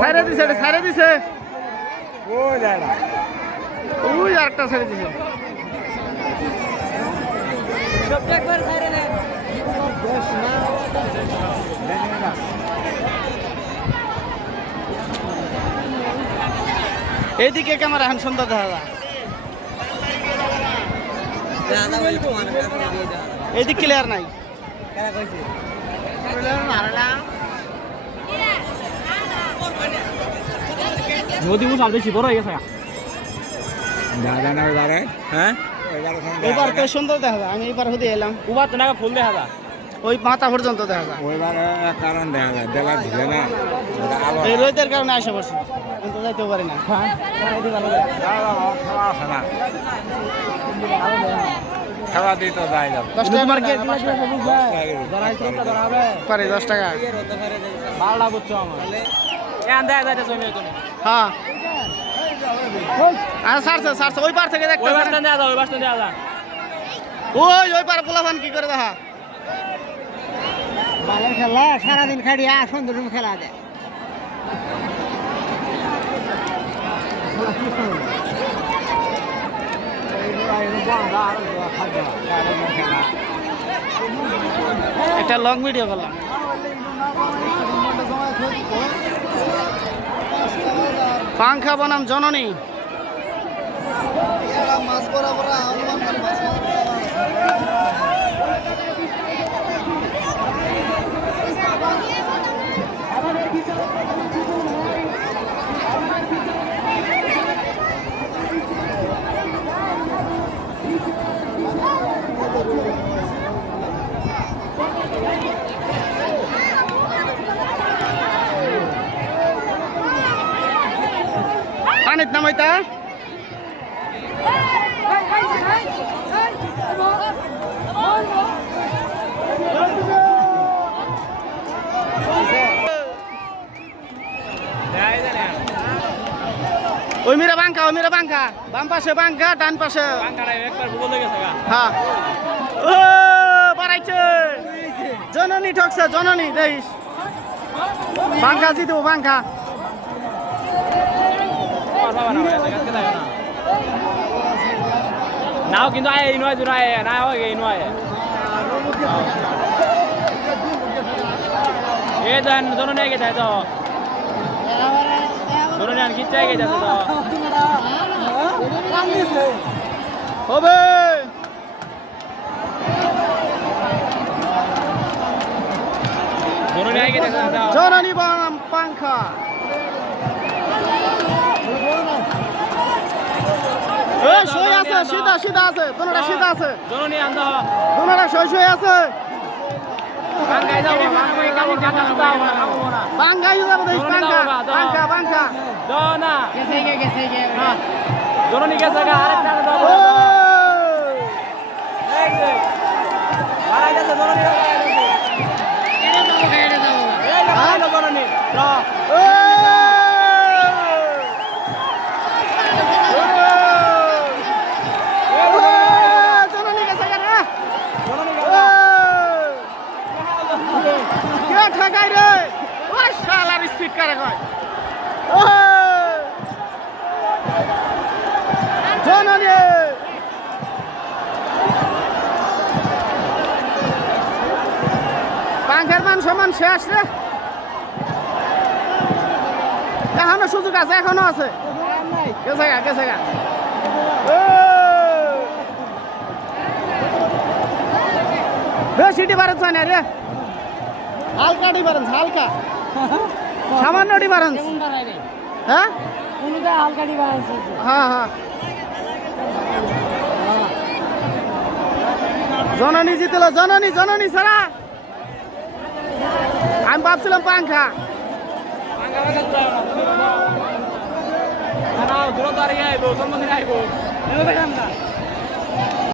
সাইরে দিছে এটা সাইরে দিছে ওই আরেকটা সাইরে দিছে এইদিকে ক্যামেরা এখন সুন্দর দেখা যায় এইদিক ক্লিয়ার নাই নদী মুসাল বেশি বড় হয়ে গেছে হ্যাঁ এবার তো সুন্দর দেখা যায় আমি এবার হতে এলাম উবার তো না ফুল দেখা যায় ওই মাথা পর্যন্ত দেখা যায় কারণ দেখা যায় বেলা ঝিলে না এই রোদের কারণে আসে পড়ছি কিন্তু যাইতেও পারি না খাওয়া দিই তো যাই যাবো 10 টাকা মার্কেট পারে 10 টাকা ভাড়া বুঝছো আমার দেখা যাইতেছে হ্যাঁ সারছে ওই পার থেকে দেখতে ওই বাসটা দেয়া দাও ওই বাসটা দেয়া দাও ওই পার পোলাফান কি করে দেখা ভালো খেলা সারাদিন খাড়িয়া সুন্দর খেলা দেয় একটা লং ভিডিও করলাম পাংখা বনাম জননী মাছ বরাবর পানিত নামাইতা ওই মেরা বাঙ্কা বাম পাশে বাঙ্কা ডান পাশে হ্যাঁ ও বাড়াইছে জননী ঠকছে জননী দেখিস বাঙ্কা জিতবো বাঙ্কা নাও কিন্তু আয় এই নয় জুড়ায় না হয় এই নয় এ দেন জননী আগে যায় তো জননী আর কিচ্ছু আগে যাচ্ছে তো হবে জননী আগে যাচ্ছে জননী বাম পাঙ্খা সই আছে সিধা আছে তোমরা সিধা আছে জননী আনতে তোমরা সই আছে বাঙ্গাই যাবো বাঙ্গাই যাবো দেখ বাঙ্কা না জননী গেছে আরেকটা মারা গেছে জননী জননী ঠকাই রে ও শালার স্পিড কারে কয় ও জননী পাঙ্খার মান সমান শেষ রে এখনো সুযোগ আছে এখনো আছে গেছে গা বেশি ডিফারেন্স হয় না রে হালকা ডিফারেন্স হালকা সামান্য ডিফারেন্স হ্যাঁ হালকা ডিফারেন্স হ্যাঁ জননী জিতল জননী ছাড়া আমি ভাবছিলাম পাংখা দূরত্ব আর আইবো সম্বন্ধে আইবো